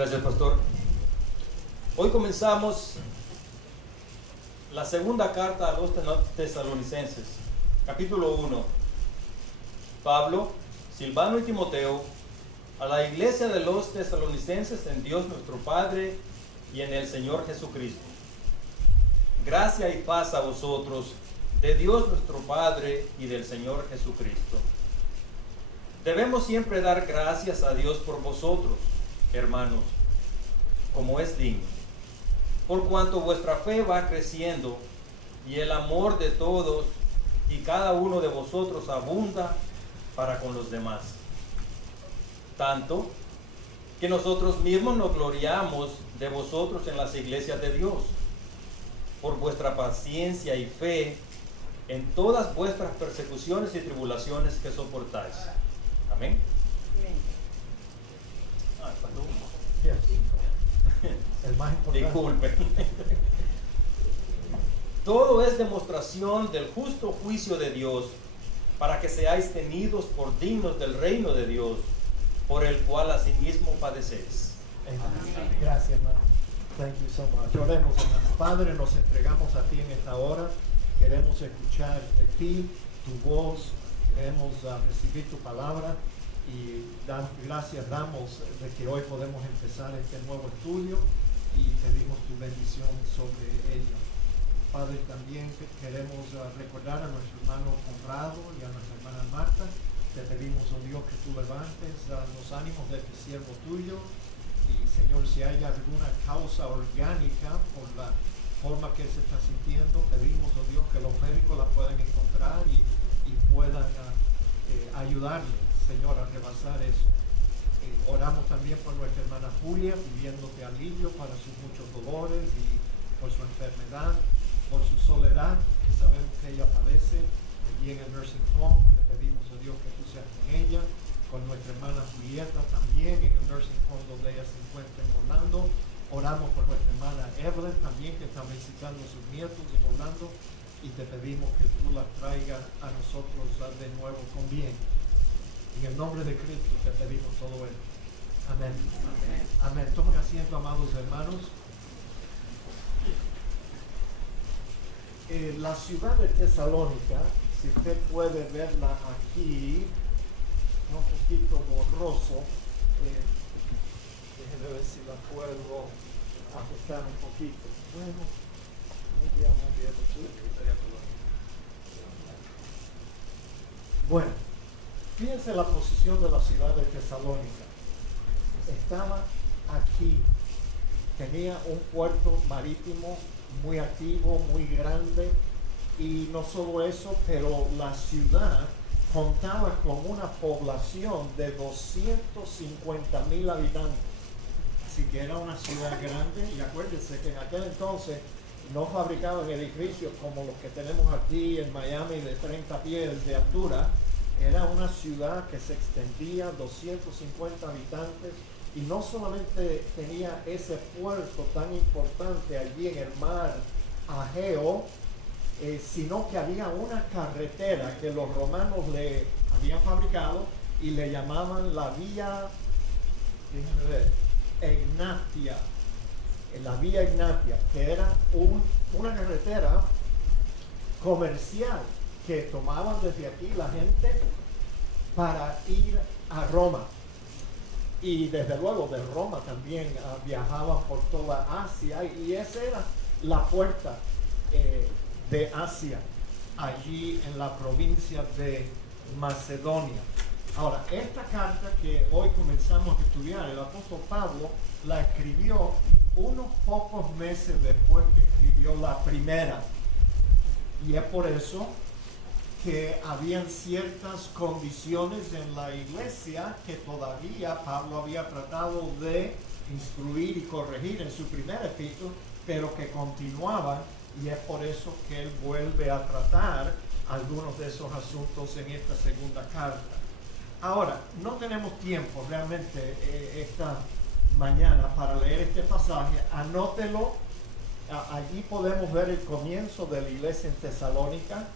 Gracias, pastor. Hoy comenzamos la segunda carta a los tesalonicenses, capítulo 1. Pablo, Silvano y Timoteo, a la iglesia de los tesalonicenses en Dios nuestro Padre y en el Señor Jesucristo. Gracia y paz a vosotros, de Dios nuestro Padre y del Señor Jesucristo. Debemos siempre dar gracias a Dios por vosotros, hermanos, como es digno, por cuanto vuestra fe va creciendo y el amor de todos y cada uno de vosotros abunda para con los demás. Tanto que nosotros mismos nos gloriamos de vosotros en las iglesias de Dios, por vuestra paciencia y fe en todas vuestras persecuciones y tribulaciones que soportáis. Amén. El más importante. Disculpe. Todo es demostración del justo juicio de Dios, para que seáis tenidos por dignos del reino de Dios, por el cual asimismo padecéis. Amén. Gracias, hermano. Thank you so much. Oremos, hermano. Padre, nos entregamos a ti en esta hora. Queremos escuchar de ti, tu voz. Queremos recibir tu palabra. Y gracias damos de que hoy podemos empezar este nuevo estudio y pedimos tu bendición sobre ello. Padre, también queremos recordar a nuestro hermano Conrado y a nuestra hermana Marta. Te pedimos, oh Dios, que tú levantes los ánimos de este siervo tuyo. Y Señor, si hay alguna causa orgánica por la forma que se está sintiendo, pedimos, oh Dios, que los médicos la puedan encontrar y puedan ayudarle, Señor, a rebasar eso. Oramos también por nuestra hermana Julia, pidiéndote alivio para sus muchos dolores y por su enfermedad, por su soledad, que sabemos que ella padece allí en el nursing home. Te pedimos, oh Dios, que tú seas con ella, con nuestra hermana Julieta también en el nursing home donde ella se encuentra en Orlando. Oramos por nuestra hermana Evelyn también, que está visitando a sus nietos en Orlando, y te pedimos que tú las traigas a nosotros de nuevo con bien. En el nombre de Cristo te pedimos todo esto. Amén. Amén. Amén. Tomen asiento, amados hermanos. La ciudad de Tesalónica, si usted puede verla aquí, un poquito borroso. Déjeme ver si la puedo ajustar un poquito. Bueno, muy bien. Bueno, fíjense la posición de la ciudad de Tesalónica. Estaba aquí, tenía un puerto marítimo muy activo, muy grande, y no solo eso, pero la ciudad contaba con una población de 250,000 habitantes. Así que era una ciudad grande, y acuérdense que en aquel entonces no fabricaban edificios como los que tenemos aquí en Miami de 30 pies de altura. Era una ciudad que se extendía 250 habitantes, y no solamente tenía ese puerto tan importante allí en el mar Ageo, sino que había una carretera que los romanos le habían fabricado y le llamaban la Vía Egnatia. La Vía Egnatia, que era una carretera comercial que tomaban desde aquí la gente para ir a Roma. Y desde luego de Roma también viajaban por toda Asia, y esa era la puerta de Asia, allí en la provincia de Macedonia. Ahora, esta carta que hoy comenzamos a estudiar, el apóstol Pablo la escribió unos pocos meses después que escribió la primera. Y es por eso que habían ciertas condiciones en la iglesia que todavía Pablo había tratado de instruir y corregir en su primer epístola, pero que continuaban, y es por eso que él vuelve a tratar algunos de esos asuntos en esta segunda carta. Ahora, no tenemos tiempo realmente esta mañana para leer este pasaje. Anótelo. Allí podemos ver el comienzo de la iglesia en Tesalónica,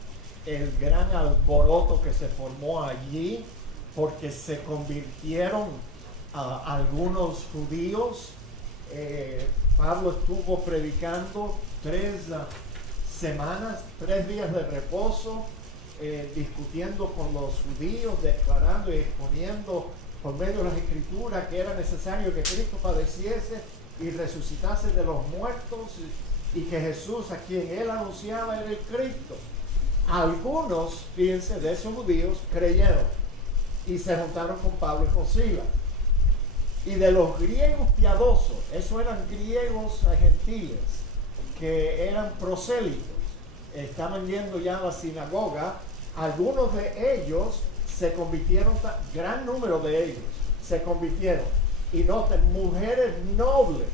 el gran alboroto que se formó allí, porque se convirtieron algunos judíos. Pablo estuvo predicando 3 semanas, 3 días de reposo, discutiendo con los judíos, declarando y exponiendo por medio de las escrituras que era necesario que Cristo padeciese y resucitase de los muertos, y que Jesús, a quien él anunciaba, era el Cristo. Algunos, fíjense, de esos judíos creyeron y se juntaron con Pablo y con Silas. Y de los griegos piadosos, esos eran griegos gentiles, que eran prosélitos, estaban yendo ya a la sinagoga. Algunos de ellos se convirtieron, gran número de ellos se convirtieron. Y noten, mujeres nobles,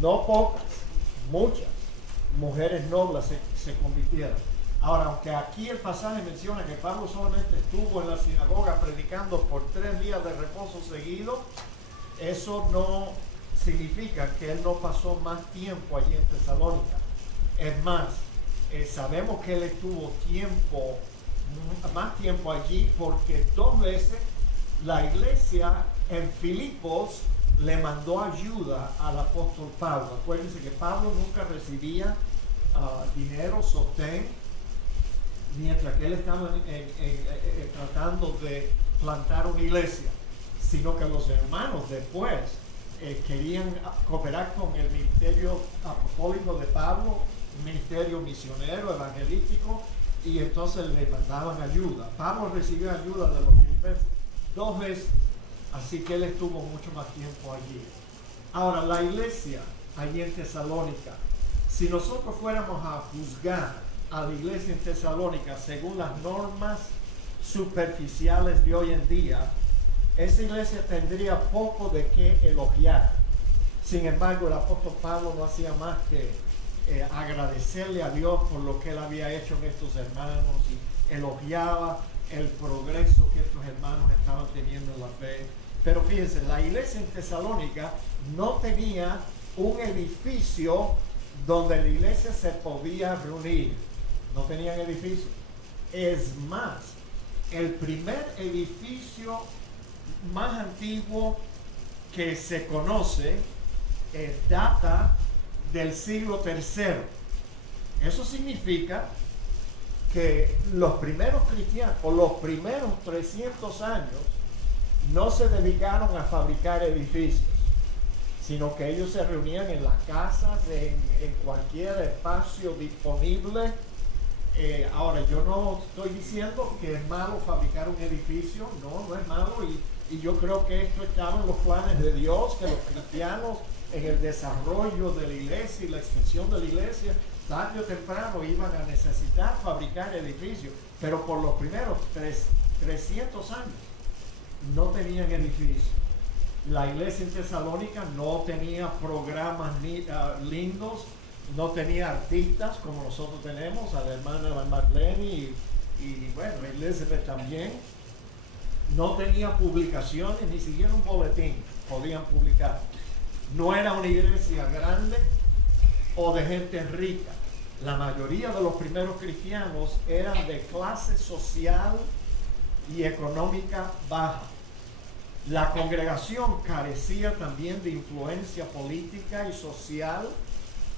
no pocas, muchas mujeres nobles se convirtieron. Ahora, aunque aquí el pasaje menciona que Pablo solamente estuvo en la sinagoga predicando por 3 días de reposo seguido, eso no significa que él no pasó más tiempo allí en Tesalónica. Es más, sabemos que él estuvo más tiempo allí, porque 2 veces la iglesia en Filipos le mandó ayuda al apóstol Pablo. Acuérdense que Pablo nunca recibía dinero, sostén, mientras que él estaba tratando de plantar una iglesia, sino que los hermanos después querían cooperar con el ministerio apostólico de Pablo, un ministerio misionero, evangelístico, y entonces le mandaban ayuda. Pablo recibió ayuda de los filipenses 2 veces, así que él estuvo mucho más tiempo allí. Ahora, la iglesia allí en Tesalónica, si nosotros fuéramos a juzgar a la iglesia en Tesalónica según las normas superficiales de hoy en día, esa iglesia tendría poco de qué elogiar. Sin embargo, el apóstol Pablo no hacía más que agradecerle a Dios por lo que él había hecho en estos hermanos, y elogiaba el progreso que estos hermanos estaban teniendo en la fe. Pero fíjense, la iglesia en Tesalónica no tenía un edificio donde la iglesia se podía reunir. No tenían edificio. Es más, el primer edificio más antiguo que se conoce data del siglo III. Eso significa que los primeros cristianos, o los primeros 300 años, no se dedicaron a fabricar edificios, sino que ellos se reunían en las casas, en cualquier espacio disponible. Ahora, yo no estoy diciendo que es malo fabricar un edificio, no es malo, y yo creo que esto estaba en los planes de Dios, que los cristianos en el desarrollo de la iglesia y la extensión de la iglesia, tarde o temprano iban a necesitar fabricar edificios, pero por los primeros 300 años no tenían edificios. La iglesia en Tesalónica no tenía programas lindos, no tenía artistas como nosotros tenemos, a la hermana Marlene y bueno, Elizabeth también. No tenía publicaciones, ni siquiera un boletín podían publicar. No era una iglesia grande o de gente rica. La mayoría de los primeros cristianos eran de clase social y económica baja. La congregación carecía también de influencia política y social.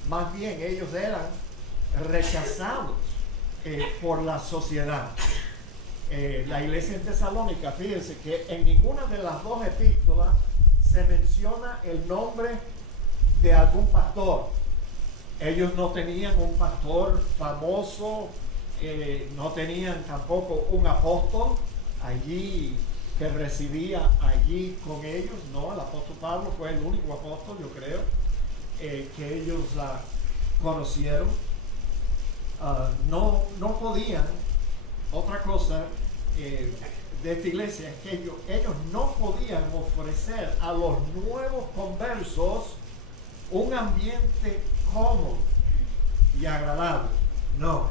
Más bien, ellos eran rechazados por la sociedad. La iglesia en Tesalónica, fíjense que en ninguna de las 2 epístolas se menciona el nombre de algún pastor. Ellos no tenían un pastor famoso, no tenían tampoco un apóstol allí que residía allí con ellos. No, el apóstol Pablo fue el único apóstol, yo creo, que ellos conocieron. No podían, otra cosa de esta iglesia es que ellos no podían ofrecer a los nuevos conversos un ambiente cómodo y agradable. No,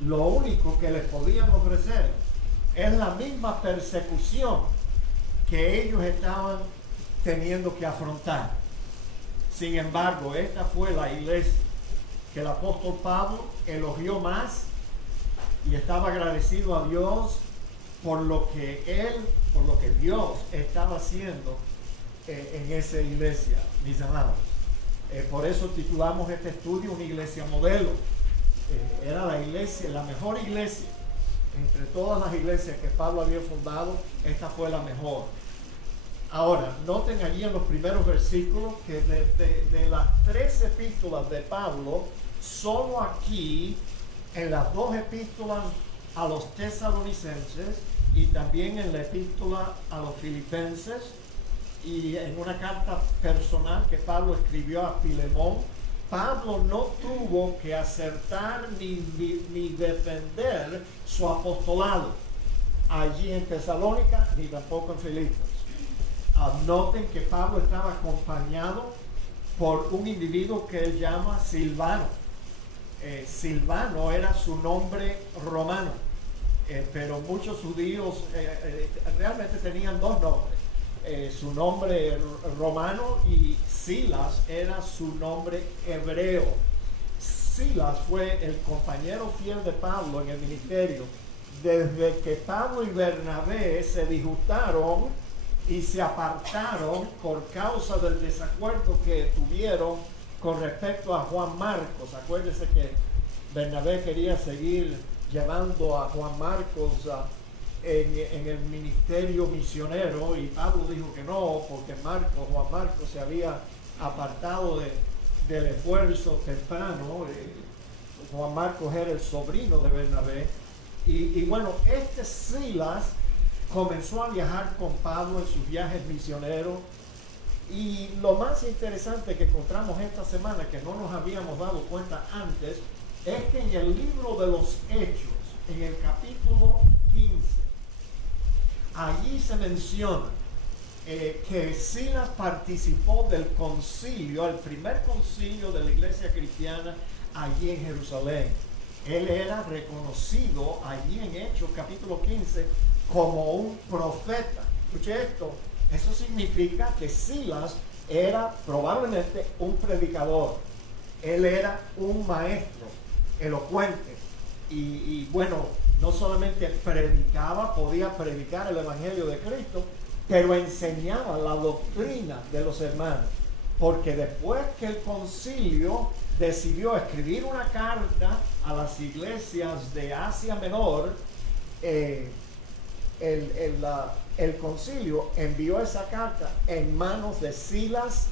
lo único que les podían ofrecer es la misma persecución que ellos estaban teniendo que afrontar. Sin embargo, esta fue la iglesia que el apóstol Pablo elogió más y estaba agradecido a Dios por lo que Dios estaba haciendo en esa iglesia, mis amados. Por eso titulamos este estudio una iglesia modelo. Era la iglesia, la mejor iglesia. Entre todas las iglesias que Pablo había fundado, esta fue la mejor. Ahora, noten allí en los primeros versículos que de las 3 epístolas de Pablo, solo aquí, en las 2 epístolas a los tesalonicenses y también en la epístola a los filipenses y en una carta personal que Pablo escribió a Filemón, Pablo no tuvo que acertar ni defender su apostolado allí en Tesalónica ni tampoco en Filipos. Noten que Pablo estaba acompañado por un individuo que él llama Silvano. Silvano era su nombre romano, pero muchos judíos realmente tenían 2 nombres. Su nombre romano y Silas era su nombre hebreo. Silas fue el compañero fiel de Pablo en el ministerio desde que Pablo y Bernabé se disgustaron y se apartaron por causa del desacuerdo que tuvieron con respecto a Juan Marcos. Acuérdense que Bernabé quería seguir llevando a Juan Marcos en el ministerio misionero y Pablo dijo que no, porque Juan Marcos se había apartado del esfuerzo temprano. Juan Marcos era el sobrino de Bernabé y bueno, este Silas comenzó a viajar con Pablo en sus viajes misioneros. Y lo más interesante que encontramos esta semana, que no nos habíamos dado cuenta antes, es que en el libro de los Hechos, en el capítulo 15, allí se menciona que Silas participó del concilio, el primer concilio de la iglesia cristiana allí en Jerusalén. Él era reconocido allí en Hechos capítulo 15 como un profeta. Escuche esto. Eso significa que Silas era probablemente un predicador. Él era un maestro elocuente. Y bueno, no solamente predicaba, podía predicar el evangelio de Cristo, pero enseñaba la doctrina de los hermanos. Porque después que el concilio decidió escribir una carta a las iglesias de Asia Menor, el concilio envió esa carta en manos de Silas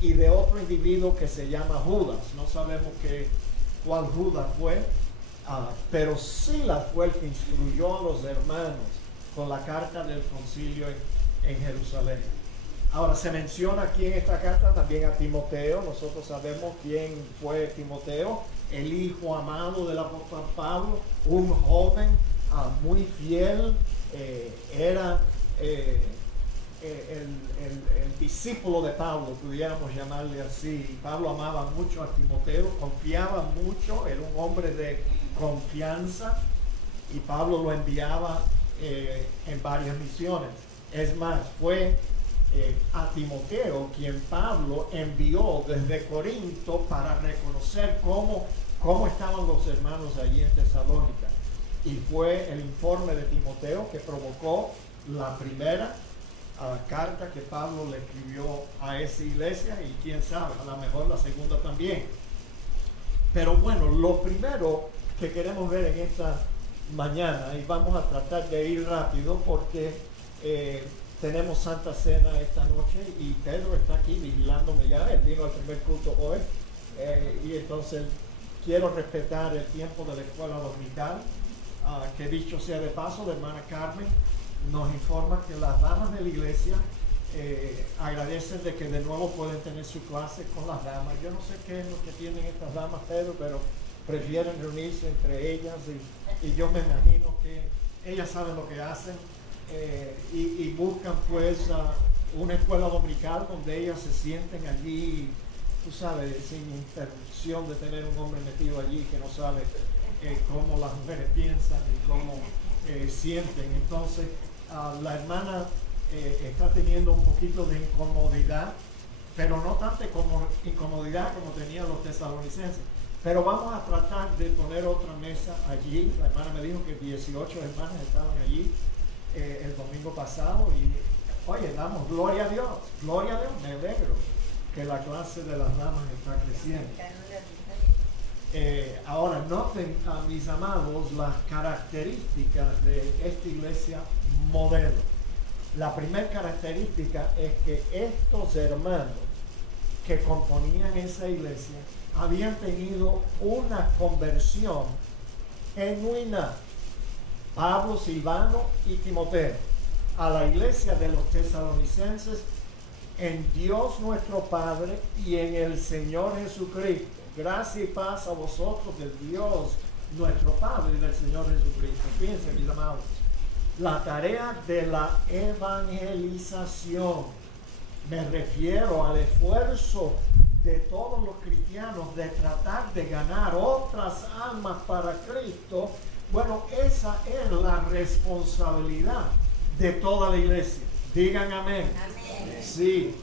y de otro individuo que se llama Judas. No sabemos cuál Judas fue, pero Silas fue el que instruyó a los hermanos con la carta del concilio en Jerusalén. Ahora se menciona aquí en esta carta también a Timoteo. Nosotros sabemos quién fue Timoteo, el hijo amado del apóstol Pablo, un joven muy fiel. Era el discípulo de Pablo, pudiéramos llamarle así. Pablo amaba mucho a Timoteo, confiaba mucho, era un hombre de confianza y Pablo lo enviaba en varias misiones. Es más, fue a Timoteo quien Pablo envió desde Corinto para reconocer cómo estaban los hermanos allí en Tesalónica. Y fue el informe de Timoteo que provocó la primera carta que Pablo le escribió a esa iglesia y quién sabe, a lo mejor la segunda también. Pero bueno, lo primero que queremos ver en esta mañana, y vamos a tratar de ir rápido porque tenemos Santa Cena esta noche y Pedro está aquí vigilándome ya. Él vino al primer culto hoy y entonces quiero respetar el tiempo de la escuela dominical. Que dicho sea de paso, la hermana Carmen nos informa que las damas de la iglesia agradecen de que de nuevo pueden tener su clase con las damas. Yo no sé qué es lo que tienen estas damas, Pedro, pero prefieren reunirse entre ellas y yo me imagino que ellas saben lo que hacen y buscan pues una escuela dominical donde ellas se sienten allí, tú sabes, sin interrupción de tener un hombre metido allí que no sabe cómo las mujeres piensan y cómo sienten. Entonces la hermana está teniendo un poquito de incomodidad, pero no tanta incomodidad como tenían los tesalonicenses. Pero vamos a tratar de poner otra mesa allí. La hermana me dijo que 18 hermanas estaban allí domingo pasado y, oye, damos gloria a Dios, me alegro que la clase de las damas está creciendo. Ahora noten, mis amados, las características de esta iglesia modelo. La primera característica es que estos hermanos que componían esa iglesia habían tenido una conversión genuina. Pablo, Silvano y Timoteo, a la iglesia de los tesalonicenses, en Dios nuestro Padre y en el Señor Jesucristo. Gracia y paz a vosotros del Dios nuestro Padre y del Señor Jesucristo. Fíjense, mis amados, la tarea de la evangelización, me refiero al esfuerzo de todos los cristianos de tratar de ganar otras almas para Cristo. Bueno, esa es la responsabilidad de toda la iglesia. Digan amén. Amén. Sí,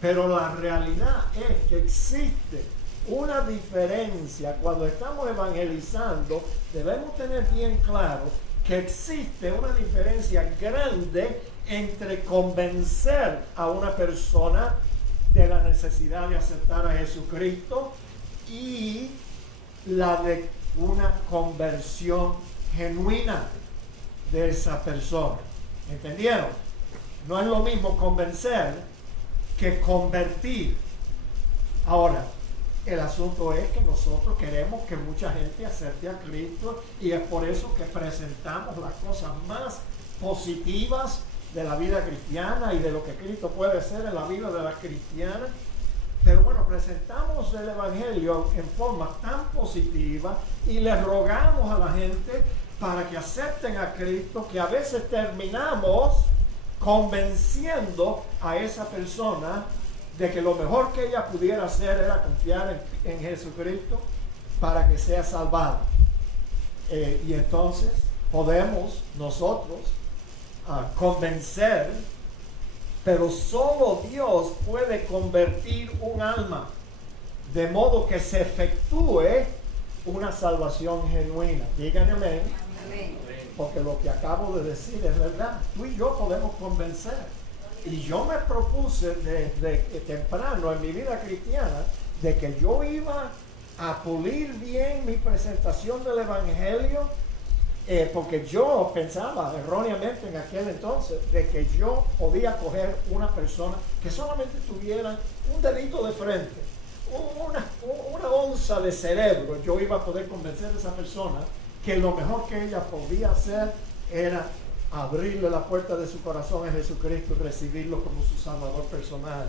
pero la realidad es que existe una diferencia. Cuando estamos evangelizando, debemos tener bien claro que existe una diferencia grande entre convencer a una persona de la necesidad de aceptar a Jesucristo y la de una conversión genuina de esa persona. ¿Entendieron? No es lo mismo convencer que convertir. Ahora, el asunto es que nosotros queremos que mucha gente acepte a Cristo y es por eso que presentamos las cosas más positivas de la vida cristiana y de lo que Cristo puede ser en la vida de la cristiana. Pero bueno, presentamos el Evangelio en forma tan positiva y le rogamos a la gente para que acepten a Cristo, que a veces terminamos convenciendo a esa persona de que lo mejor que ella pudiera hacer era confiar en Jesucristo para que sea salvada. Y entonces podemos nosotros convencer, pero solo Dios puede convertir un alma de modo que se efectúe una salvación genuina. Díganme amén. Amén. Porque lo que acabo de decir es verdad. Tú y yo podemos convencer. Y yo me propuse desde temprano en mi vida cristiana de que yo iba a pulir bien mi presentación del Evangelio, porque yo pensaba erróneamente en aquel entonces de que yo podía coger una persona que solamente tuviera un dedito de frente, una onza de cerebro. Yo iba a poder convencer a esa persona que lo mejor que ella podía hacer era abrirle la puerta de su corazón a Jesucristo y recibirlo como su Salvador personal.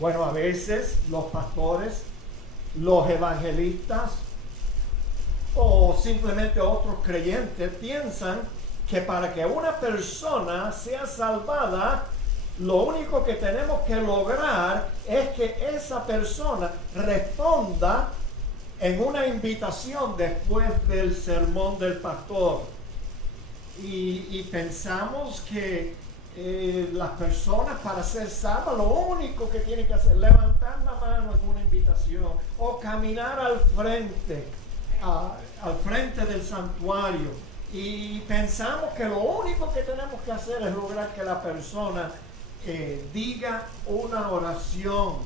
Bueno, a veces los pastores, los evangelistas o simplemente otros creyentes piensan que para que una persona sea salvada, lo único que tenemos que lograr es que esa persona responda en una invitación después del sermón del pastor. Y pensamos que las personas, para ser salvas, lo único que tienen que hacer es levantar la mano en una invitación o caminar al frente del santuario. Y pensamos que lo único que tenemos que hacer es lograr que la persona diga una oración.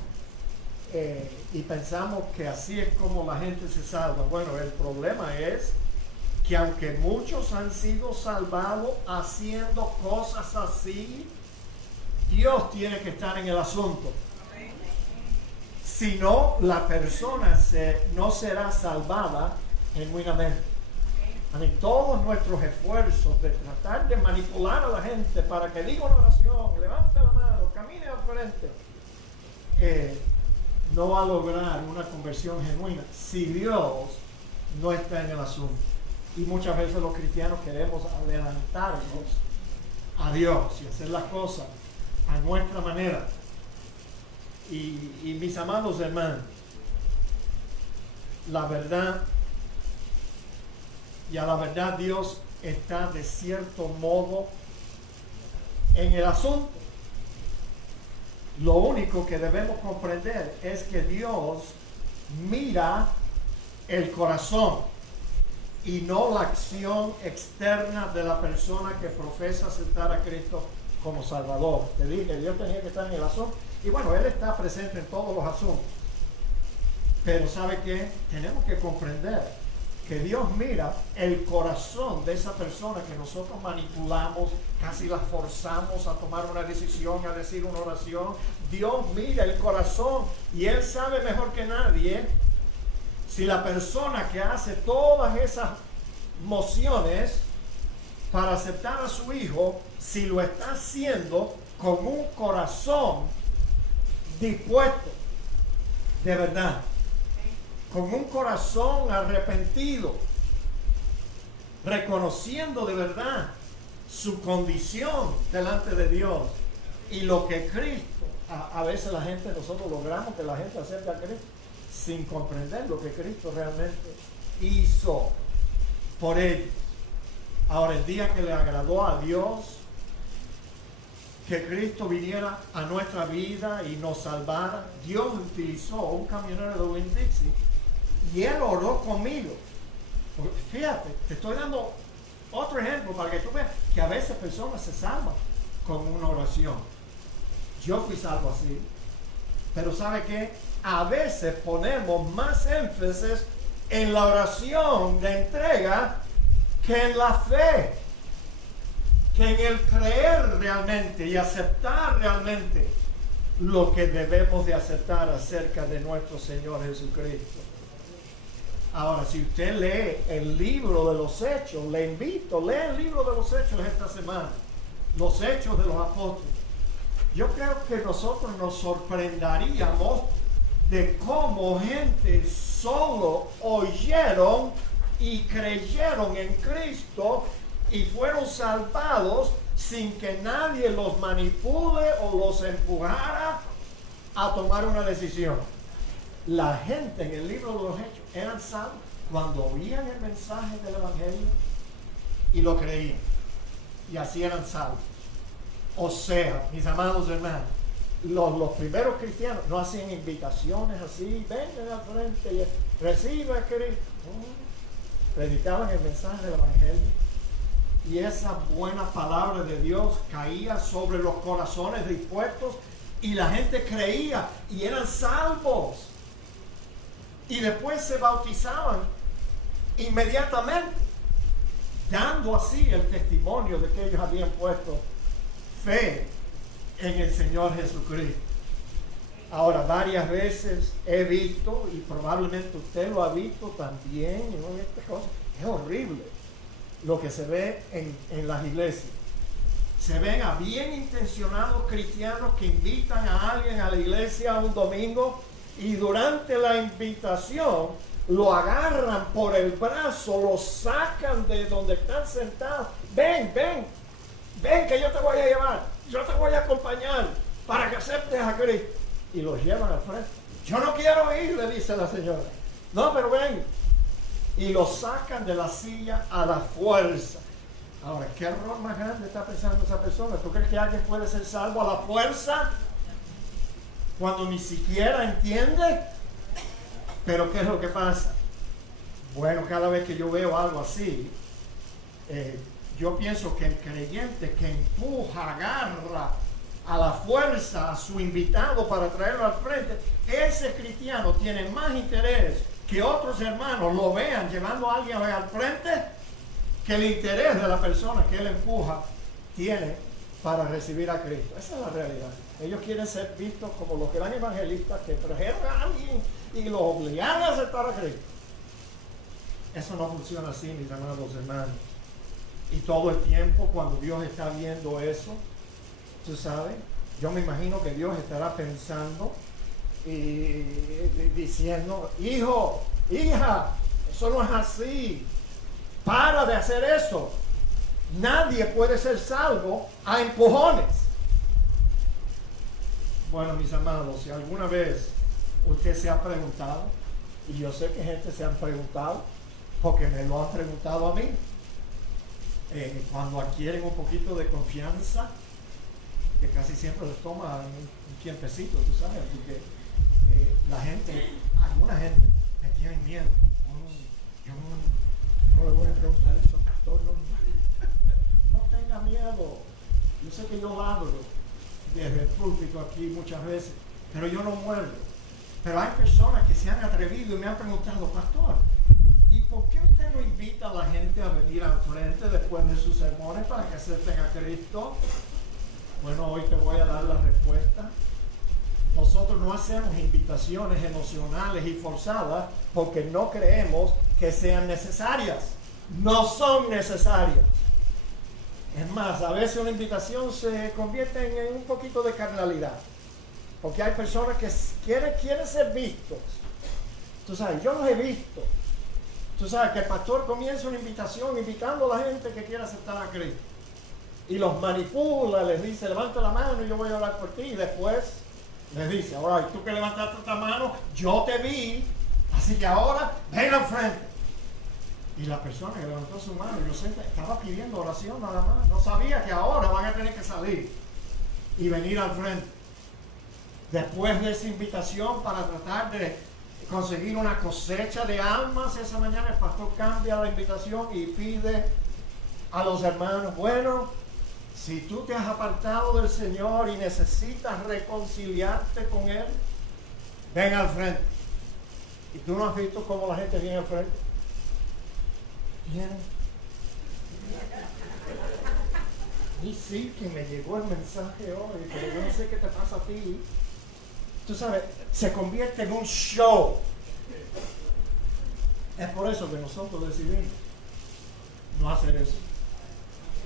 Y pensamos que así es como la gente se salva. Bueno, el problema es que aunque muchos han sido salvados haciendo cosas así, Dios tiene que estar en el asunto. Si no, la persona no será salvada genuinamente. Todos nuestros esfuerzos de tratar de manipular a la gente para que diga una oración, levante la mano, camine al frente, no va a lograr una conversión genuina si Dios no está en el asunto. Y muchas veces los cristianos queremos adelantarnos a Dios y hacer las cosas a nuestra manera. Y mis amados hermanos, la verdad, y a la verdad Dios está de cierto modo en el asunto. Lo único que debemos comprender es que Dios mira el corazón y no la acción externa de la persona que profesa aceptar a Cristo como Salvador. Te dije, Dios tenía que estar en el asunto, y bueno, Él está presente en todos los asuntos. Pero ¿sabe qué? Tenemos que comprender que Dios mira el corazón de esa persona que nosotros manipulamos, casi la forzamos a tomar una decisión, a decir una oración. Dios mira el corazón y Él sabe mejor que nadie si la persona que hace todas esas mociones para aceptar a su hijo, si lo está haciendo con un corazón dispuesto de verdad, con un corazón arrepentido, reconociendo de verdad su condición delante de Dios y lo que Cristo, a veces la gente, nosotros logramos que la gente acepte a Cristo sin comprender lo que Cristo realmente hizo por ellos. Ahora, el día que le agradó a Dios que Cristo viniera a nuestra vida y nos salvara, Dios utilizó un camionero de Winn-Dixie y él oró conmigo. Porque, fíjate, te estoy dando otro ejemplo para que tú veas que a veces personas se salvan con una oración. Yo fui salvo así. Pero ¿sabe qué? A veces ponemos más énfasis en la oración de entrega que en la fe, que en el creer realmente y aceptar realmente lo que debemos de aceptar acerca de nuestro Señor Jesucristo. Ahora, si usted lee el libro de los Hechos, le invito, lee el libro de los Hechos esta semana, los Hechos de los Apóstoles. Yo creo que nosotros nos sorprenderíamos de cómo gente solo oyeron y creyeron en Cristo y fueron salvados sin que nadie los manipule o los empujara a tomar una decisión. La gente en el libro de los Hechos eran salvos cuando oían el mensaje del Evangelio y lo creían, y así eran salvos. O sea, mis amados hermanos, los primeros cristianos no hacían invitaciones así, vengan al frente y reciba a Cristo. Predicaban el mensaje del Evangelio y esa buena palabra de Dios caía sobre los corazones dispuestos y la gente creía y eran salvos. Y después se bautizaban inmediatamente, dando así el testimonio de que ellos habían puesto fe en el Señor Jesucristo. Ahora, varias veces he visto, y probablemente usted lo ha visto también, ¿no? Esta cosa es horrible lo que se ve en las iglesias. Se ven a bien intencionados cristianos que invitan a alguien a la iglesia un domingo y durante la invitación lo agarran por el brazo, lo sacan de donde están sentados. Ven que yo te voy a llevar, yo te voy a acompañar para que aceptes a Cristo. Y los llevan al frente. Yo no quiero ir, le dice la señora. No, pero ven. Y lo sacan de la silla a la fuerza. Ahora, ¿qué error más grande está pensando esa persona? ¿Tú crees que alguien puede ser salvo a la fuerza cuando ni siquiera entiende? Pero ¿qué es lo que pasa? Bueno, cada vez que yo veo algo así, yo pienso que el creyente que empuja, agarra a la fuerza a su invitado para traerlo al frente, ese cristiano tiene más interés que otros hermanos lo vean llevando a alguien al frente que el interés de la persona que él empuja tiene para recibir a Cristo. Esa es la realidad. Ellos quieren ser vistos como los gran evangelistas que trajeron a alguien y los obligaron a aceptar a Cristo. Eso no funciona así, mis amados hermanos. Y todo el tiempo cuando Dios está viendo eso, tú sabes, yo me imagino que Dios estará pensando y diciendo, hijo, hija, eso no es así. Para de hacer eso. Nadie puede ser salvo a empujones. Bueno, mis amados, si alguna vez usted se ha preguntado, y yo sé que gente se han preguntado, porque me lo han preguntado a mí, cuando adquieren un poquito de confianza, que casi siempre les toma un tiempecito, tú sabes, porque la gente, alguna gente me tiene miedo. Yo No le voy a preguntar eso, pastor. No tenga miedo. Yo sé que yo hablo desde el púlpito aquí muchas veces, pero yo no muerdo. Pero hay personas que se han atrevido y me han preguntado, pastor, ¿y por qué usted no invita a la gente a venir al frente después de sus sermones para que acepten a Cristo? Bueno, hoy te voy a dar la respuesta. Nosotros no hacemos invitaciones emocionales y forzadas porque no creemos que sean necesarias. No son necesarias. Es más, a veces una invitación se convierte en un poquito de carnalidad. Porque hay personas que quieren ser vistos. Tú sabes, yo los he visto. Tú sabes que el pastor comienza una invitación invitando a la gente que quiera aceptar a Cristo. Y los manipula, les dice, levanta la mano y yo voy a orar por ti. Y después les dice, ahora tú que levantaste la mano, yo te vi, así que ahora ven al frente. Y la persona que levantó su mano, yo sé que estaba pidiendo oración nada más. No sabía que ahora van a tener que salir y venir al frente. Después de esa invitación para tratar de conseguir una cosecha de almas, esa mañana el pastor cambia la invitación y pide a los hermanos, bueno, si tú te has apartado del Señor y necesitas reconciliarte con Él, ven al frente. ¿Y tú no has visto cómo la gente viene al frente? Vienen. Y sí, que me llegó el mensaje hoy, pero yo no sé qué te pasa a ti. Tú sabes, se convierte en un show. Es por eso que nosotros decidimos no hacer eso.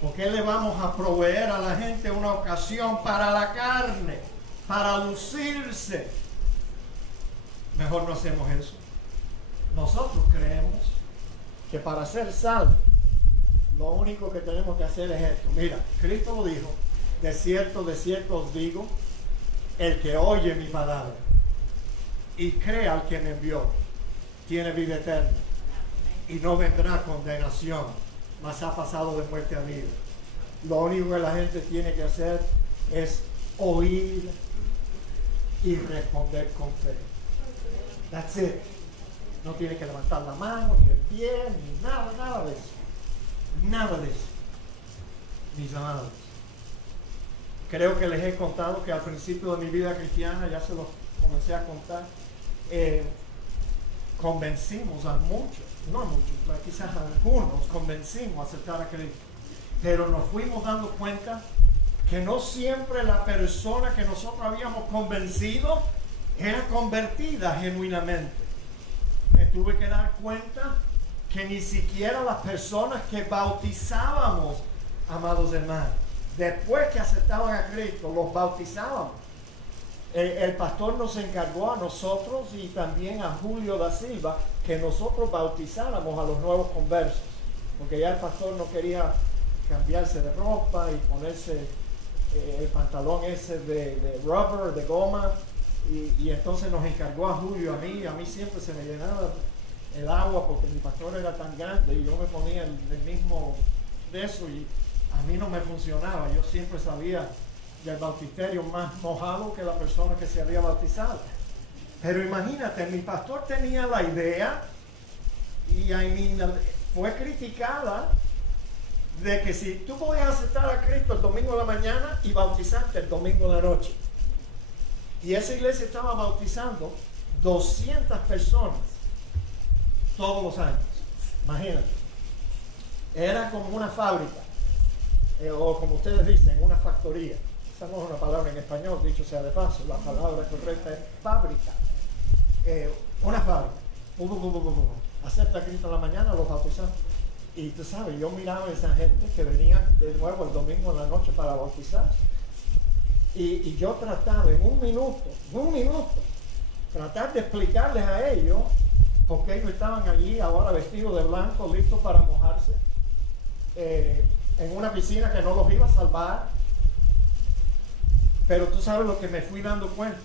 ¿Por qué le vamos a proveer a la gente una ocasión para la carne, para lucirse? Mejor no hacemos eso. Nosotros creemos que para ser salvos, lo único que tenemos que hacer es esto. Mira, Cristo lo dijo, de cierto os digo, el que oye mi palabra y crea al que me envió, tiene vida eterna y no vendrá condenación, mas ha pasado de muerte a vida. Lo único que la gente tiene que hacer es oír y responder con fe. That's it. No tiene que levantar la mano, ni el pie, ni nada de eso. Nada de eso. Mis amados. Creo que les he contado que al principio de mi vida cristiana, ya se los comencé a contar, convencimos a muchos, no a muchos, pero quizás a algunos, convencimos a aceptar a Cristo. Pero nos fuimos dando cuenta que no siempre la persona que nosotros habíamos convencido era convertida genuinamente. Me tuve que dar cuenta que ni siquiera las personas que bautizábamos, amados hermanos, después que aceptaban a Cristo, los bautizábamos. El pastor nos encargó a nosotros y también a Julio da Silva que nosotros bautizáramos a los nuevos conversos, porque ya el pastor no quería cambiarse de ropa y ponerse el pantalón ese de rubber, de goma, y entonces nos encargó a Julio, a mí siempre se me llenaba el agua porque mi pastor era tan grande y yo me ponía el mismo de eso y a mí no me funcionaba. Yo siempre sabía del bautisterio más mojado que la persona que se había bautizado. Pero imagínate, mi pastor tenía la idea y fue criticada de que si tú podías aceptar a Cristo el domingo de la mañana y bautizarte el domingo de la noche. Y esa iglesia estaba bautizando 200 personas todos los años. Imagínate. Era como una fábrica, o como ustedes dicen, una factoría. Esa no es una palabra en español, dicho sea de paso. La palabra correcta es fábrica. Una fábrica. Acepta a Cristo en la mañana, los bautizamos. Y tú sabes, yo miraba a esa gente que venía de nuevo el domingo en la noche para bautizarse. Y yo trataba en un minuto, tratar de explicarles a ellos por qué ellos estaban allí ahora vestidos de blanco, listos para mojarse, en una piscina que no los iba a salvar. Pero tú sabes lo que me fui dando cuenta.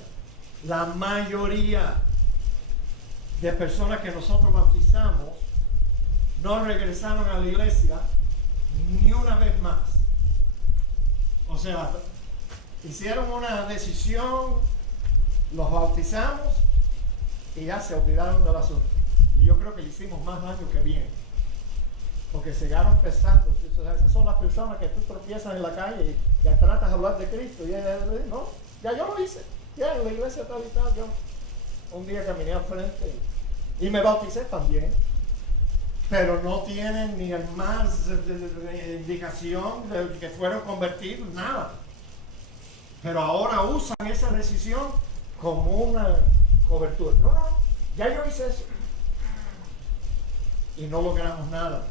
La mayoría de personas que nosotros bautizamos no regresaron a la iglesia ni una vez más. O sea, hicieron una decisión, los bautizamos y ya se olvidaron del asunto. Y yo creo que le hicimos más daño que bien. porque llegaron pesando. Esas son las personas que tú tropiezas en la calle y le tratas de hablar de Cristo. Y ella dice, no, ya yo lo hice. Ya en la iglesia tal y tal. Yo un día caminé al frente y me bauticé también. Pero no tienen ni el más de indicación de que fueron convertidos, nada. Pero ahora usan esa decisión como una cobertura. No, ya yo hice eso. Y no logramos nada.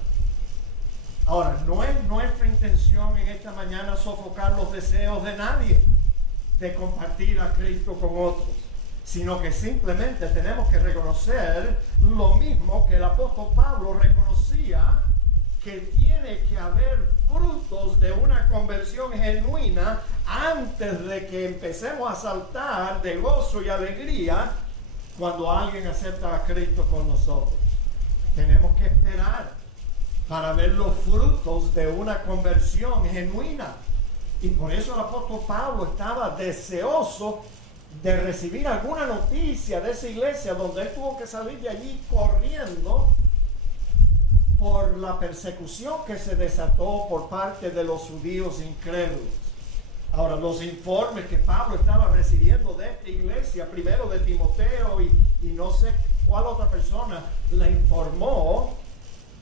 Ahora, no es nuestra intención en esta mañana sofocar los deseos de nadie de compartir a Cristo con otros, sino que simplemente tenemos que reconocer lo mismo que el apóstol Pablo reconocía, que tiene que haber frutos de una conversión genuina antes de que empecemos a saltar de gozo y alegría cuando alguien acepta a Cristo con nosotros. Tenemos que esperar para ver los frutos de una conversión genuina. Y por eso el apóstol Pablo estaba deseoso de recibir alguna noticia de esa iglesia, donde él tuvo que salir de allí corriendo por la persecución que se desató por parte de los judíos incrédulos. Ahora, los informes que Pablo estaba recibiendo de esta iglesia, primero de Timoteo y no sé cuál otra persona le informó,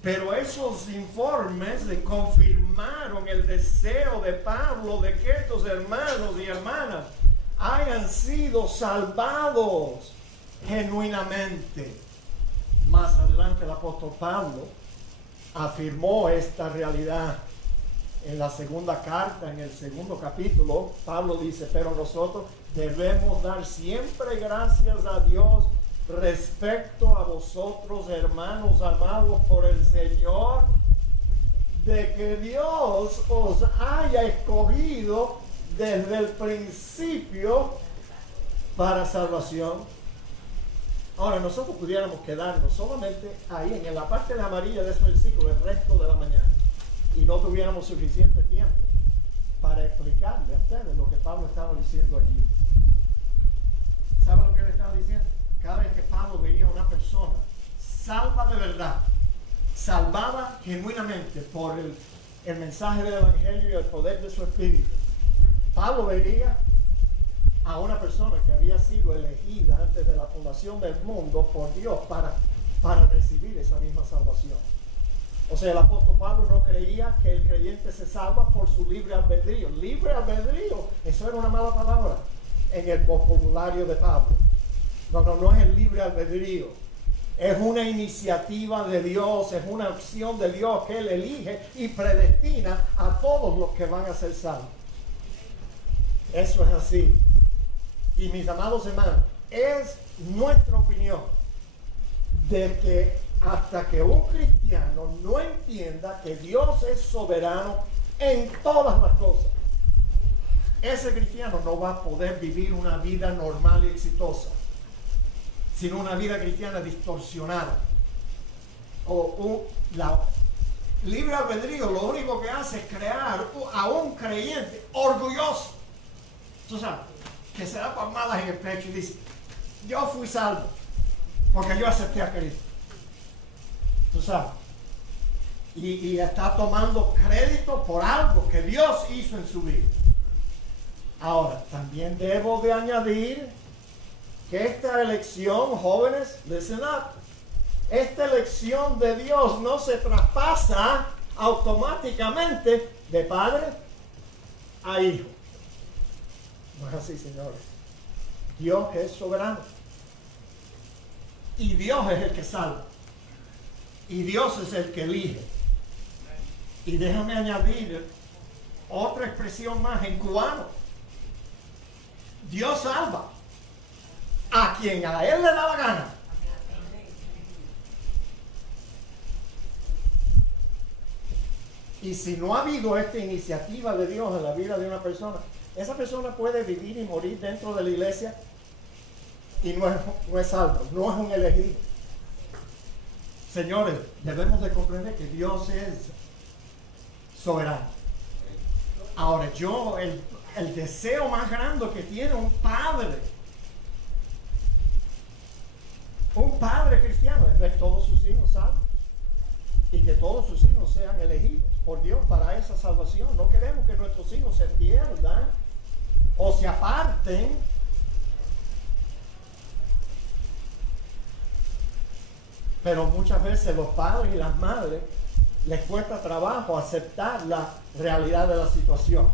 pero esos informes le confirmaron el deseo de Pablo de que estos hermanos y hermanas hayan sido salvados genuinamente. Más adelante el apóstol Pablo afirmó esta realidad en la segunda carta, en el segundo capítulo. Pablo dice, pero nosotros debemos dar siempre gracias a Dios respecto a vosotros, hermanos amados por el Señor, de que Dios os haya escogido desde el principio para salvación. Ahora, nosotros pudiéramos quedarnos solamente ahí en la parte de amarilla de ese versículo el resto de la mañana y no tuviéramos suficiente tiempo para explicarle a ustedes lo que Pablo estaba diciendo allí. ¿Saben lo que le estaba diciendo? Cada vez que Pablo veía a una persona salva de verdad, salvada genuinamente por el mensaje del Evangelio y el poder de su Espíritu, Pablo veía a una persona que había sido elegida antes de la fundación del mundo por Dios para recibir esa misma salvación. O sea, el apóstol Pablo no creía que el creyente se salva por su libre albedrío. Libre albedrío, eso era una mala palabra en el vocabulario de Pablo. No es el libre albedrío. Es una iniciativa de Dios, es una opción de Dios que Él elige y predestina a todos los que van a ser salvos. Eso es así. Y mis amados hermanos, es nuestra opinión de que hasta que un cristiano no entienda que Dios es soberano en todas las cosas, ese cristiano no va a poder vivir una vida normal y exitosa, sino una vida cristiana distorsionada. La libre albedrío lo único que hace es crear a un creyente orgulloso. Tú sabes, que se da palmadas en el pecho y dice, yo fui salvo porque yo acepté a Cristo. Tú sabes, y está tomando crédito por algo que Dios hizo en su vida. Ahora, también debo de añadir que esta elección, jóvenes, listen up, esta elección de Dios no se traspasa automáticamente de padre a hijo. No es así, señores. Dios es soberano. Y Dios es el que salva. Y Dios es el que elige. Y déjame añadir otra expresión más en cubano. Dios salva a quien a Él le da la gana. Y si no ha habido esta iniciativa de Dios en la vida de una persona, esa persona puede vivir y morir dentro de la iglesia y no es salvo, no es un elegido. Señores, debemos de comprender que Dios es soberano. Ahora, el deseo más grande que tiene un padre cristiano, es ver todos sus hijos salvos. y que todos sus hijos sean elegidos por Dios para esa salvación. No queremos que nuestros hijos se pierdan o se aparten. Pero muchas veces los padres y las madres les cuesta trabajo aceptar la realidad de la situación.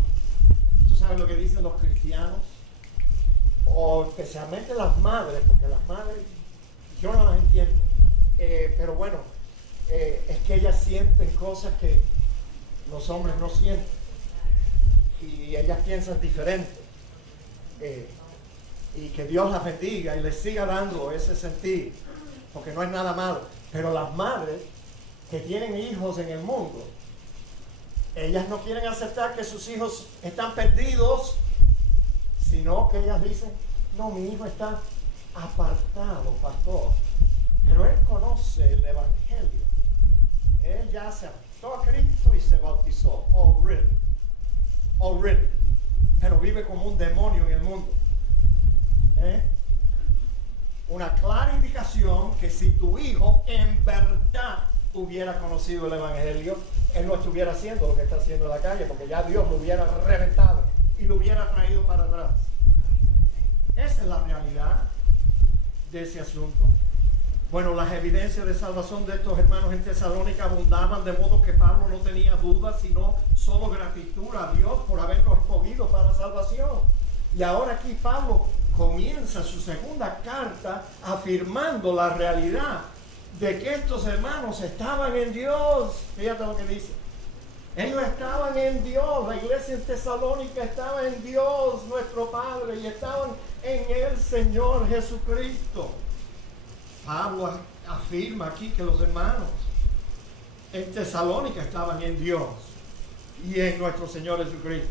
¿Tú sabes lo que dicen los cristianos? O especialmente las madres, porque las madres yo no las entiendo. Pero bueno, es que ellas sienten cosas que los hombres no sienten. Y ellas piensan diferente. Y que Dios las bendiga y les siga dando ese sentir, porque no es nada malo. Pero las madres que tienen hijos en el mundo, ellas no quieren aceptar que sus hijos están perdidos, sino que ellas dicen, no, mi hijo está apartado, pastor, pero él conoce el evangelio, él ya aceptó a Cristo y se bautizó. Oh really, pero vive como un demonio en el mundo. Una clara indicación que si tu hijo en verdad hubiera conocido el evangelio, él no estuviera haciendo lo que está haciendo en la calle, porque ya Dios lo hubiera reventado y lo hubiera traído para atrás. Esa es la realidad de ese asunto. Bueno, las evidencias de salvación de estos hermanos en Tesalónica abundaban, de modo que Pablo no tenía dudas, sino solo gratitud a Dios por haberlo escogido para salvación. Y ahora aquí Pablo comienza su segunda carta afirmando la realidad de que estos hermanos estaban en Dios. Fíjate lo que dice. Ellos estaban en Dios. La iglesia en Tesalónica estaba en Dios, nuestro Padre, y estaban en el Señor Jesucristo. Pablo afirma aquí que los hermanos en Tesalónica estaban en Dios y en nuestro Señor Jesucristo.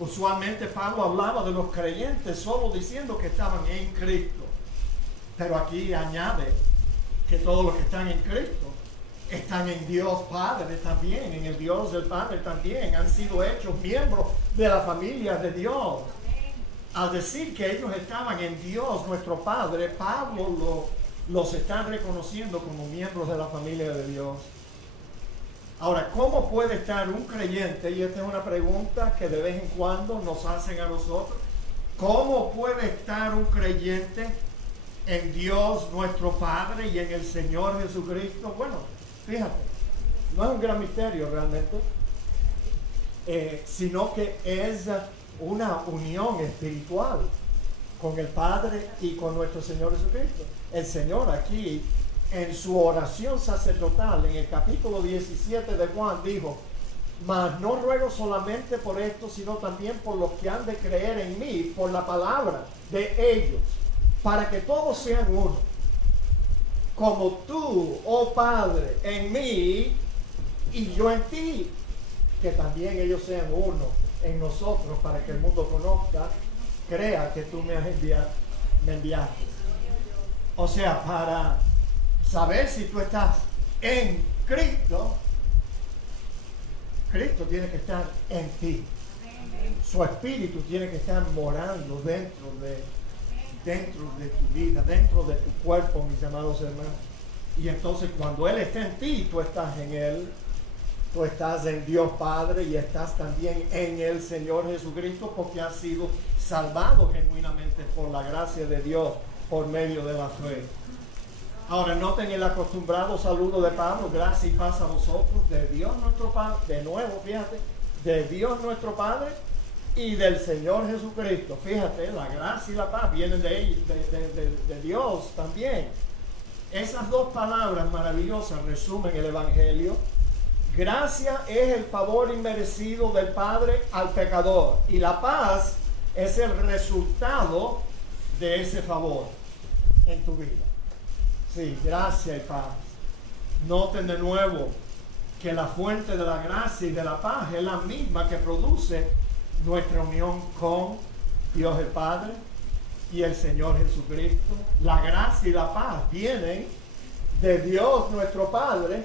Usualmente Pablo hablaba de los creyentes solo diciendo que estaban en Cristo, pero aquí añade que todos los que están en Cristo están en Dios Padre también, en el Dios del Padre también, han sido hechos miembros de la familia de Dios. Al decir que ellos estaban en Dios, nuestro Padre, Pablo los está reconociendo como miembros de la familia de Dios. Ahora, ¿cómo puede estar un creyente? Y esta es una pregunta que de vez en cuando nos hacen a nosotros. ¿Cómo puede estar un creyente en Dios nuestro Padre y en el Señor Jesucristo? Bueno, fíjate, no es un gran misterio realmente, sino que es una unión espiritual con el Padre y con nuestro Señor Jesucristo. El Señor aquí, en su oración sacerdotal, en el capítulo 17 de Juan, dijo, mas no ruego solamente por esto, sino también por los que han de creer en mí, por la palabra de ellos, para que todos sean uno. Como tú, oh Padre, en mí y yo en ti, que también ellos sean uno en nosotros, para que el mundo conozca, crea que tú me enviaste. O sea, para saber si tú estás en Cristo, Cristo tiene que estar en ti. Su espíritu tiene que estar morando dentro de tu vida, dentro de tu cuerpo, mis amados hermanos. Y entonces cuando Él está en ti, tú estás en Él, tú estás en Dios Padre y estás también en el Señor Jesucristo, porque has sido salvado genuinamente por la gracia de Dios por medio de la fe. Ahora noten el acostumbrado saludo de Pablo, gracia y paz a vosotros, de Dios nuestro Padre, de nuevo, fíjate, de Dios nuestro Padre y del Señor Jesucristo. Fíjate, la gracia y la paz vienen de Dios también. Esas dos palabras maravillosas resumen el Evangelio. Gracia es el favor inmerecido del Padre al pecador, y la paz es el resultado de ese favor en tu vida. Sí, gracia y paz. Noten de nuevo que la fuente de la gracia y de la paz es la misma que produce nuestra unión con Dios el Padre y el Señor Jesucristo. La gracia y la paz vienen de Dios nuestro Padre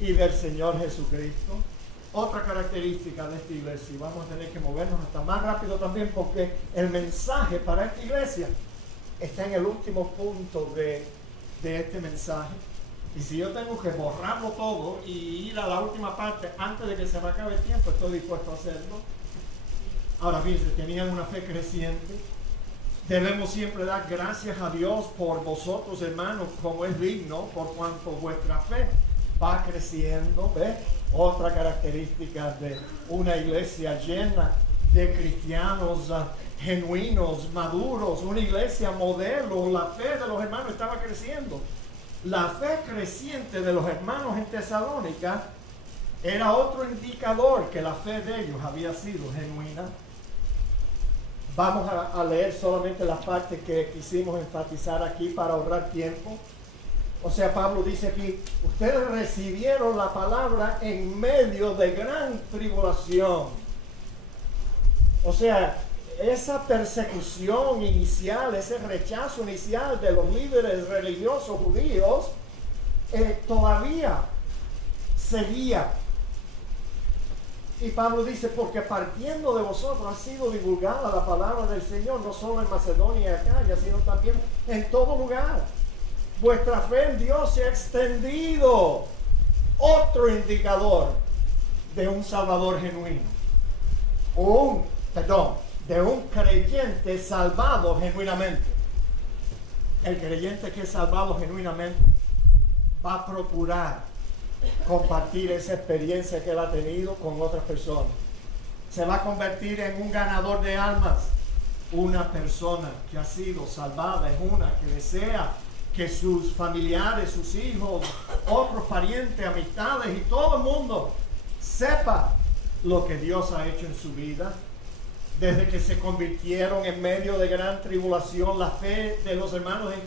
y del Señor Jesucristo. Otra característica de esta iglesia, y vamos a tener que movernos hasta más rápido también, porque el mensaje para esta iglesia está en el último punto de este mensaje. Y si yo tengo que borrarlo todo y ir a la última parte antes de que se me acabe el tiempo, estoy dispuesto a hacerlo. Ahora fíjense, tenían una fe creciente. Debemos siempre dar gracias a Dios por vosotros, hermanos, como es digno, por cuanto vuestra fe va creciendo. ¿Ves? Otra característica de una iglesia llena de cristianos genuinos, maduros, una iglesia modelo. La fe de los hermanos estaba creciendo. La fe creciente de los hermanos en Tesalónica era otro indicador que la fe de ellos había sido genuina. Vamos a leer solamente las partes que quisimos enfatizar aquí para ahorrar tiempo. O sea, Pablo dice aquí, ustedes recibieron la palabra en medio de gran tribulación. O sea, esa persecución inicial, ese rechazo inicial de los líderes religiosos judíos, todavía seguía. Y Pablo dice, porque partiendo de vosotros ha sido divulgada la palabra del Señor, no solo en Macedonia y Acaya, sino también en todo lugar. Vuestra fe en Dios se ha extendido. Otro indicador de un Salvador genuino. De un creyente salvado genuinamente. El creyente que es salvado genuinamente va a procurar compartir esa experiencia que él ha tenido con otras personas. Se va a convertir en un ganador de almas. Una persona que ha sido salvada es una que desea que sus familiares, sus hijos, otros parientes, amistades y todo el mundo sepa lo que Dios ha hecho en su vida. Desde que se convirtieron en medio de gran tribulación, la fe de los hermanos en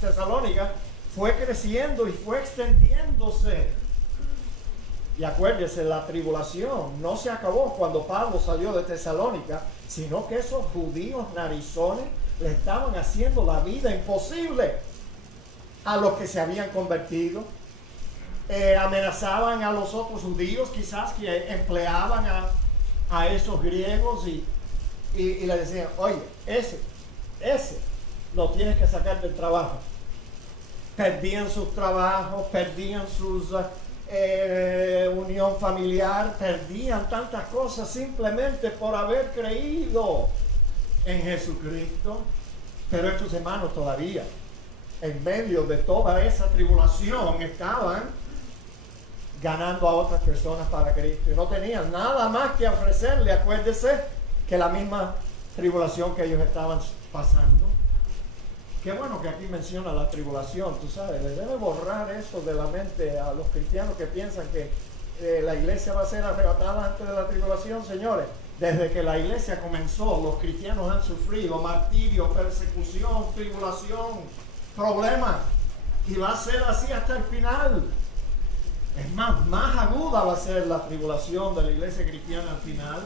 Tesalónica fue creciendo y fue extendiéndose. Y acuérdense, la tribulación no se acabó cuando Pablo salió de Tesalónica, sino que esos judíos narizones le estaban haciendo la vida imposible a los que se habían convertido. Amenazaban a los otros judíos, quizás que empleaban a esos griegos y le decían, oye, ese lo tienes que sacar del trabajo. Perdían sus trabajos, perdían sus unión familiar, perdían tantas cosas simplemente por haber creído en Jesucristo. Pero estos hermanos todavía, en medio de toda esa tribulación, estaban ganando a otras personas para Cristo y no tenían nada más que ofrecerle. Acuérdese que la misma tribulación que ellos estaban pasando. Qué bueno que aquí menciona la tribulación, tú sabes, le debe borrar eso de la mente a los cristianos que piensan que la iglesia va a ser arrebatada antes de la tribulación. Señores, desde que la iglesia comenzó, los cristianos han sufrido martirio, persecución, tribulación, problemas, y va a ser así hasta el final. Es más aguda va a ser la tribulación de la iglesia cristiana al final.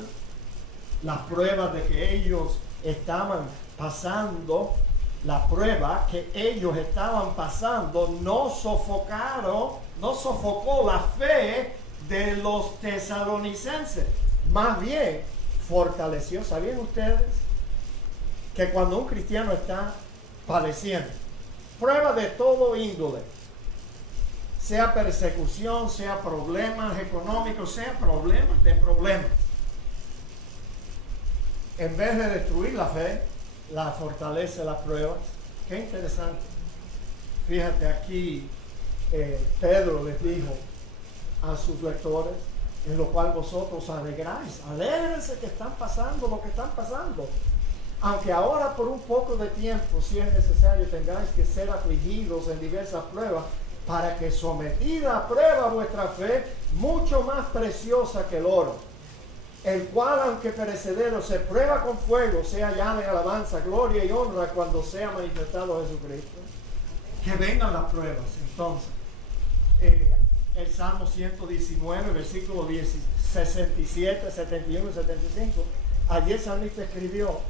Las pruebas de que ellos estaban pasando, la prueba que ellos estaban pasando no sofocó la fe de los tesalonicenses. Más bien, fortaleció. ¿Sabían ustedes que cuando un cristiano está padeciendo prueba de todo índole, sea persecución, sea problemas económicos, sea problemas de problemas, en vez de destruir la fe, la fortalece las pruebas? Qué interesante. Fíjate aquí, Pedro les dijo a sus lectores, en lo cual vosotros alegráis, alégrense que están pasando lo que están pasando, aunque ahora por un poco de tiempo, si es necesario, tengáis que ser afligidos en diversas pruebas, para que sometida a prueba vuestra fe, mucho más preciosa que el oro, el cual aunque perecedero se prueba con fuego, sea hallada en alabanza, gloria y honra cuando sea manifestado Jesucristo. Que vengan las pruebas. Entonces, el Salmo 119, versículos 67, 71 y 75, allí el salmista escribió: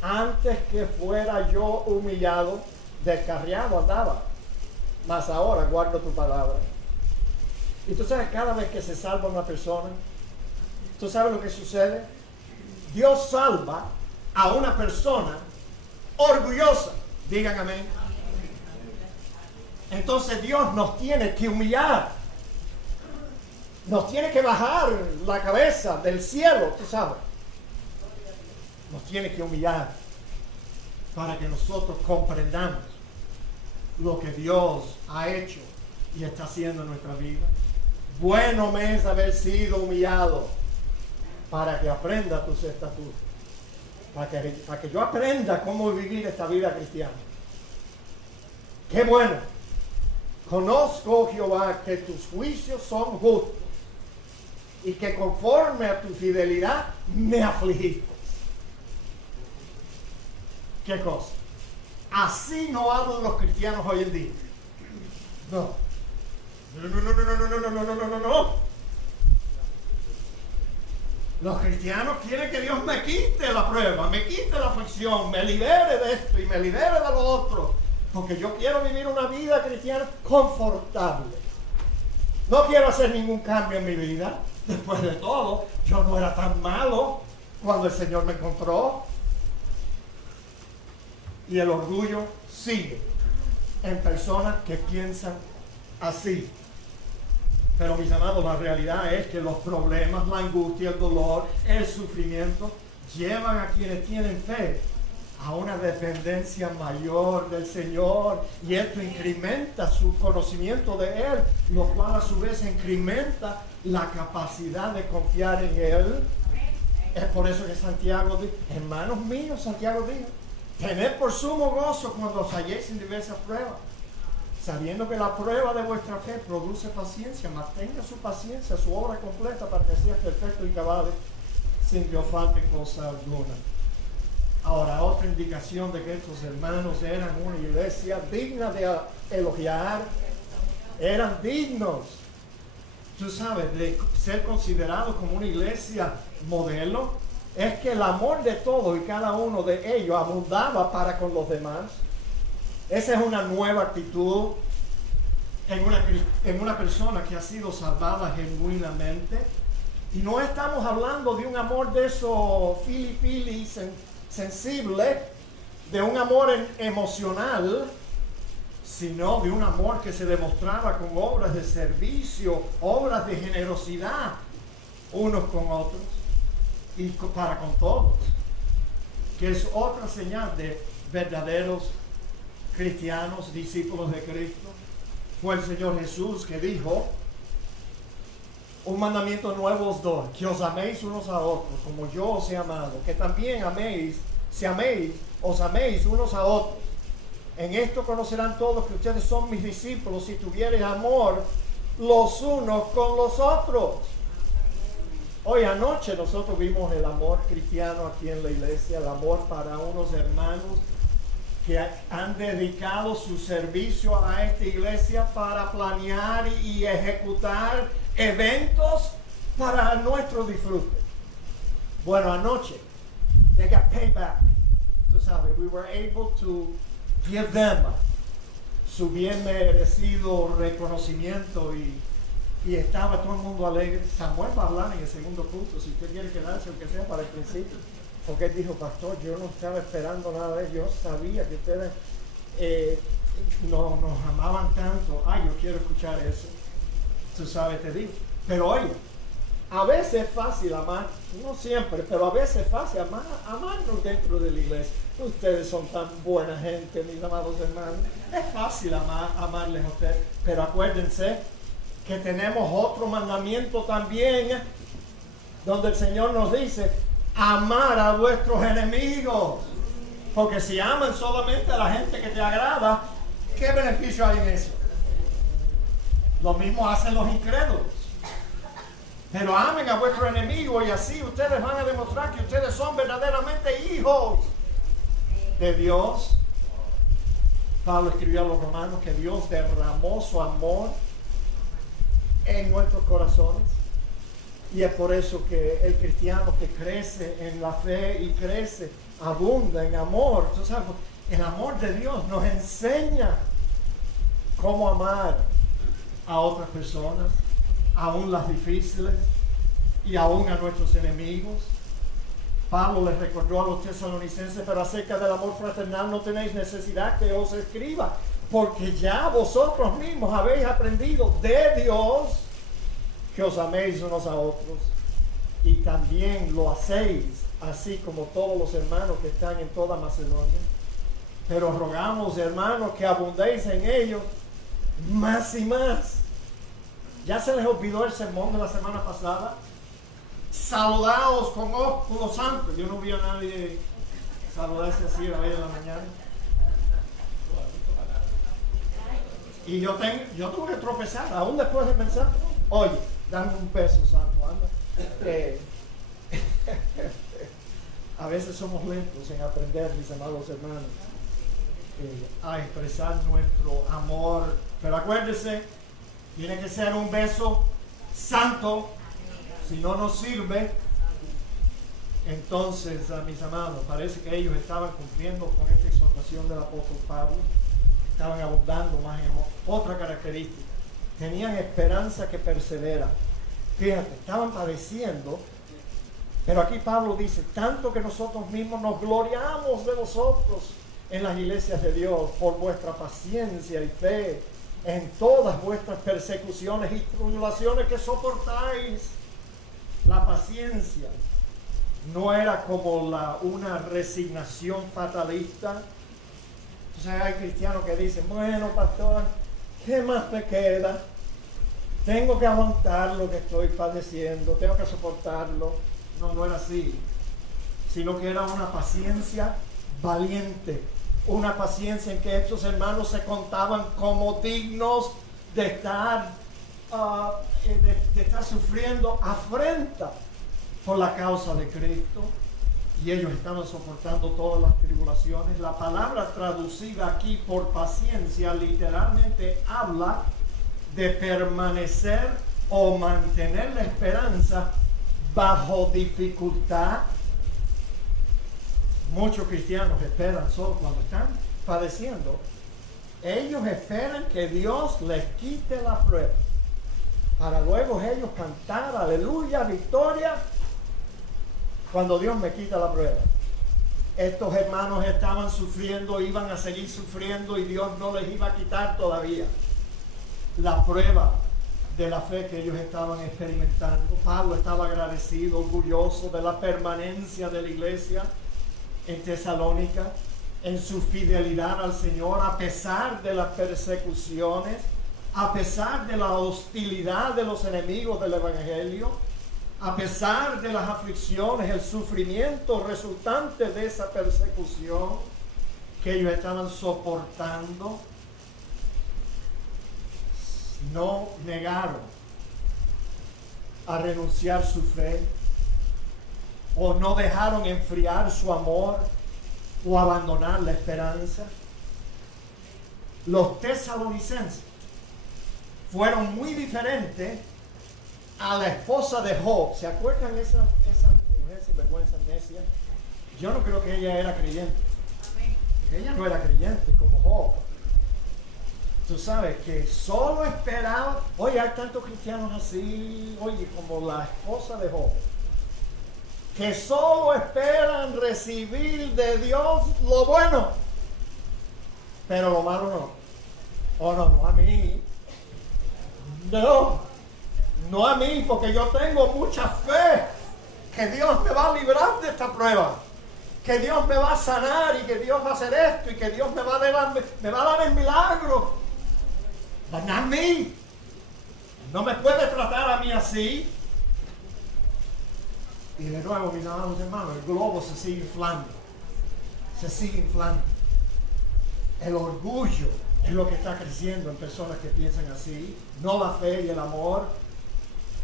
antes que fuera yo humillado, descarriado andaba, mas ahora guardo tu palabra. Y tú sabes, cada vez que se salva una persona, ¿tú sabes lo que sucede? Dios salva a una persona orgullosa. Digan amén. Entonces Dios nos tiene que humillar. Nos tiene que bajar la cabeza del cielo, tú sabes. Nos tiene que humillar para que nosotros comprendamos lo que Dios ha hecho y está haciendo en nuestra vida. Bueno me es haber sido humillado para que aprenda tus estatutos, para que yo aprenda cómo vivir esta vida cristiana. Qué bueno. Conozco, Jehová, que tus juicios son justos y que conforme a tu fidelidad me afligiste. ¿Qué cosa? Así no hablan los cristianos hoy en día. No. No. Los cristianos quieren que Dios me quite la prueba, me quite la aflicción, me libere de esto y me libere de lo otro. Porque yo quiero vivir una vida cristiana confortable. No quiero hacer ningún cambio en mi vida. Después de todo, yo no era tan malo cuando el Señor me encontró. Y el orgullo sigue en personas que piensan así. Pero mis amados, la realidad es que los problemas, la angustia, el dolor, el sufrimiento llevan a quienes tienen fe a una dependencia mayor del Señor, y esto incrementa su conocimiento de Él, lo cual a su vez incrementa la capacidad de confiar en Él. Es por eso que Santiago dice, hermanos míos, Santiago dijo, tened por sumo gozo cuando os halléis en diversas pruebas, sabiendo que la prueba de vuestra fe produce paciencia. Mantenga su paciencia, su obra completa, para que seas perfecto y cabal, sin que os falte cosa alguna. Ahora, otra indicación de que estos hermanos eran una iglesia digna de elogiar, eran dignos, tú sabes, de ser considerados como una iglesia modelo, es que el amor de todos y cada uno de ellos abundaba para con los demás. Esa es una nueva actitud en una persona que ha sido salvada genuinamente. Y no estamos hablando de un amor de eso fili sensible, de un amor emocional, sino de un amor que se demostraba con obras de servicio, obras de generosidad, unos con otros y para con todos, que es otra señal de verdaderos cristianos, discípulos de Cristo. Fue el Señor Jesús que dijo, un mandamiento nuevo os doy, que os améis unos a otros, como yo os he amado, que también os améis unos a otros. En esto conocerán todos que ustedes son mis discípulos, si tuviereis amor los unos con los otros. Hoy anoche nosotros vimos el amor cristiano aquí en la iglesia, el amor para unos hermanos que han dedicado su servicio a esta iglesia para planear y ejecutar eventos para nuestro disfrute. Bueno, anoche, they got payback. Tú sabes, we were able to give them su bien merecido reconocimiento y estaba todo el mundo alegre. Samuel va a hablar en el segundo culto, si usted quiere quedarse, aunque sea para el principio. Porque él dijo, pastor, yo no estaba esperando nada de él, yo sabía que ustedes nos amaban tanto. Ay, yo quiero escuchar eso. Tú sabes, te digo. Pero oye, a veces es fácil amar, no siempre, pero a veces es fácil amarnos dentro de la iglesia. Ustedes son tan buena gente, mis amados hermanos. Es fácil amarles a ustedes, pero acuérdense que tenemos otro mandamiento también, donde el Señor nos dice, amar a vuestros enemigos. Porque si aman solamente a la gente que te agrada, ¿qué beneficio hay en eso? Lo mismo hacen los incrédulos. Pero amen a vuestros enemigos y así ustedes van a demostrar que ustedes son verdaderamente hijos de Dios. Pablo escribió a los romanos que Dios derramó su amor en nuestros corazones. Y es por eso que el cristiano que crece en la fe y crece, abunda en amor. Tú sabes, el amor de Dios nos enseña cómo amar a otras personas, aún las difíciles y aún a nuestros enemigos. Pablo les recordó a los tesalonicenses, pero acerca del amor fraternal no tenéis necesidad que os escriba, porque ya vosotros mismos habéis aprendido de Dios que os améis unos a otros, y también lo hacéis, así como todos los hermanos que están en toda Macedonia. Pero rogamos, hermanos, que abundéis en ellos más y más. ¿Ya se les olvidó el sermón de la semana pasada? Saludaos con ósculo santo. Yo no vi a nadie saludarse así hoy en la mañana. Y yo tuve que tropezar, aún después de pensar, oye, dame un peso, santo, anda. A veces somos lentos en aprender, mis amados hermanos, a expresar nuestro amor. Pero acuérdense, tiene que ser un beso santo. Si no nos sirve, entonces, mis amados, parece que ellos estaban cumpliendo con esta exhortación del apóstol Pablo. Estaban abundando más en amor. Otra característica, tenían esperanza que persevera. Fíjate, estaban padeciendo, pero aquí Pablo dice, tanto que nosotros mismos nos gloriamos de vosotros en las iglesias de Dios por vuestra paciencia y fe en todas vuestras persecuciones y tribulaciones que soportáis. La paciencia no era como una resignación fatalista. O sea, hay cristianos que dicen, bueno, pastor, ¿qué más me queda? Tengo que aguantar lo que estoy padeciendo, tengo que soportarlo. No era así, sino que era una paciencia valiente, una paciencia en que estos hermanos se contaban como dignos de estar sufriendo afrenta por la causa de Cristo. Y ellos estaban soportando todas las tribulaciones. La palabra traducida aquí por paciencia literalmente habla de permanecer o mantener la esperanza bajo dificultad. Muchos cristianos esperan solo cuando están padeciendo. Ellos esperan que Dios les quite la prueba, para luego ellos cantar aleluya, victoria, cuando Dios me quita la prueba. Estos hermanos estaban sufriendo, iban a seguir sufriendo, y Dios no les iba a quitar todavía la prueba de la fe que ellos estaban experimentando. Pablo estaba agradecido, orgulloso de la permanencia de la iglesia en Tesalónica, en su fidelidad al Señor, a pesar de las persecuciones, a pesar de la hostilidad de los enemigos del Evangelio, a pesar de las aflicciones, el sufrimiento resultante de esa persecución que ellos estaban soportando. No negaron a renunciar su fe, o no dejaron enfriar su amor o abandonar la esperanza. Los tesalonicenses fueron muy diferentes a la esposa de Job. ¿Se acuerdan esa mujer sin vergüenza necia? Yo no creo que ella era creyente. Ella no era creyente como Job. Tú sabes que solo esperaba. Oye, hay tantos cristianos así, oye, como la esposa de Job, que solo esperan recibir de Dios lo bueno, pero lo malo no. Oh, no a mí. No a mí, porque yo tengo mucha fe que Dios me va a librar de esta prueba, que Dios me va a sanar, y que Dios va a hacer esto, y que Dios me va a dar el milagro. But not me. No me puede tratar a mí así. Y de nuevo, mis amados hermanos, el globo se sigue inflando. Se sigue inflando. El orgullo es lo que está creciendo en personas que piensan así. No la fe y el amor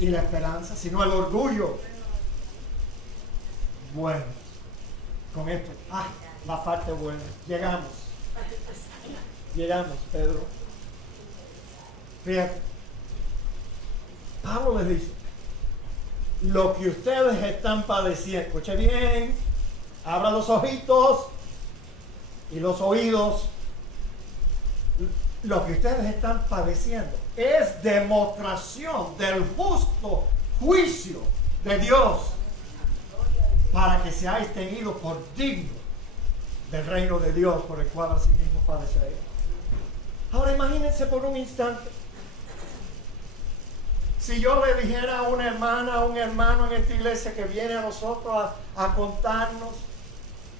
y la esperanza, sino el orgullo. Bueno, con esto, la parte buena. Llegamos, Pedro. Fíjate, Pablo les dice, lo que ustedes están padeciendo, escuche bien, abra los ojitos y los oídos. Lo que ustedes están padeciendo es demostración del justo juicio de Dios, para que seáis tenidos por dignos del reino de Dios, por el cual asimismo padecéis. Ahora imagínense por un instante. Si yo le dijera a una hermana, a un hermano en esta iglesia que viene a nosotros a contarnos,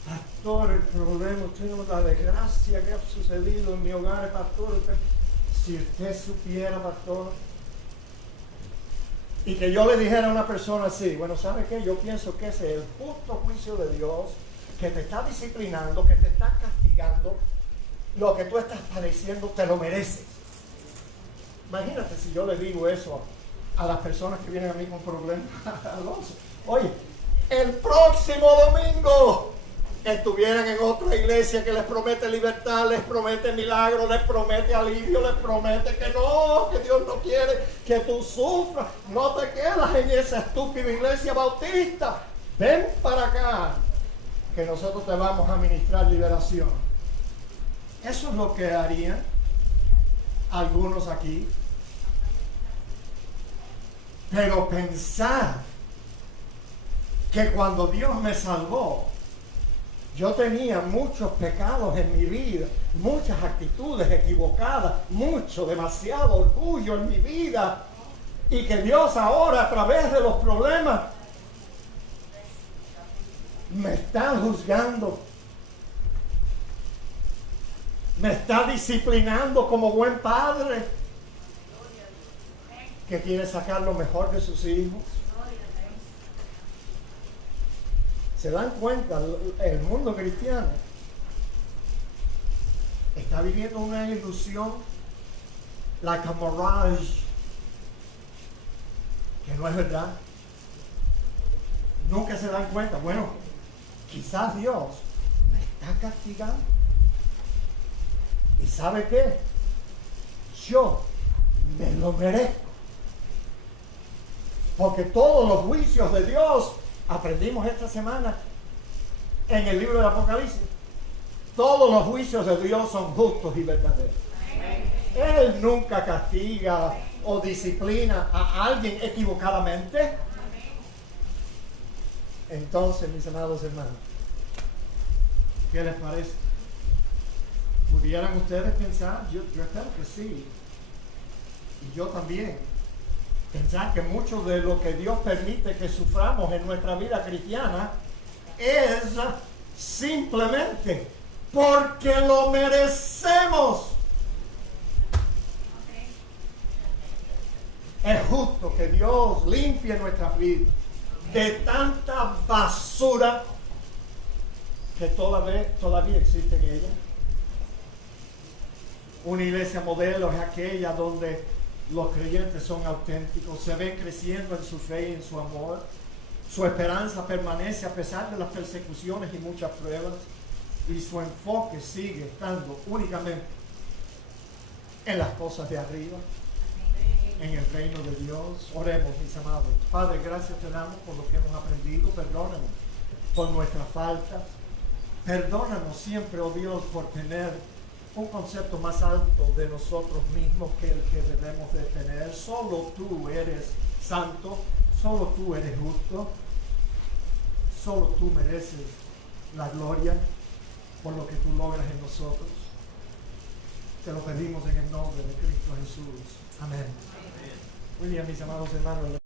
pastor, el problema, usted no da desgracia que ha sucedido en mi hogar, pastor, si usted supiera, pastor, y que yo le dijera a una persona así, bueno, ¿sabe qué? Yo pienso que ese es el justo juicio de Dios, que te está disciplinando, que te está castigando, lo que tú estás padeciendo te lo mereces. Imagínate si yo le digo eso a las personas que vienen a mí con problemas. Alonso, oye, el próximo domingo estuvieran en otra iglesia que les promete libertad, les promete milagro, les promete alivio, les promete que no, que Dios no quiere que tú sufras, no te quedas en esa estúpida iglesia bautista, ven para acá que nosotros te vamos a ministrar liberación. Eso es lo que harían algunos aquí. Pero pensar que cuando Dios me salvó, yo tenía muchos pecados en mi vida, muchas actitudes equivocadas, demasiado orgullo en mi vida, y que Dios ahora a través de los problemas me está juzgando, me está disciplinando como buen padre que quiere sacar lo mejor de sus hijos. ¿Se dan cuenta? El mundo cristiano está viviendo una ilusión, like a mirage, que no es verdad. Nunca se dan cuenta. Bueno, quizás Dios me está castigando. ¿Y sabe qué? Yo me lo merezco. Porque todos los juicios de Dios, aprendimos esta semana en el libro del Apocalipsis, todos los juicios de Dios son justos y verdaderos. Él nunca castiga o disciplina a alguien equivocadamente. Entonces, mis amados hermanos, ¿qué les parece? ¿Pudieran ustedes pensar? Yo espero que sí. Y yo también. Pensar que mucho de lo que Dios permite que suframos en nuestra vida cristiana es simplemente porque lo merecemos. Es justo que Dios limpie nuestras vidas de tanta basura que todavía existe en ella. Una iglesia modelo es aquella donde los creyentes son auténticos, se ven creciendo en su fe y en su amor. Su esperanza permanece a pesar de las persecuciones y muchas pruebas, y su enfoque sigue estando únicamente en las cosas de arriba, en el reino de Dios. Oremos, mis amados. Padre, gracias te damos por lo que hemos aprendido. Perdónanos por nuestras faltas. Perdónanos siempre, oh Dios, por tener un concepto más alto de nosotros mismos que el que debemos de tener. Solo tú eres santo, solo tú eres justo, solo tú mereces la gloria por lo que tú logras en nosotros. Te lo pedimos en el nombre de Cristo Jesús. Amén. Muy bien, mis amados hermanos.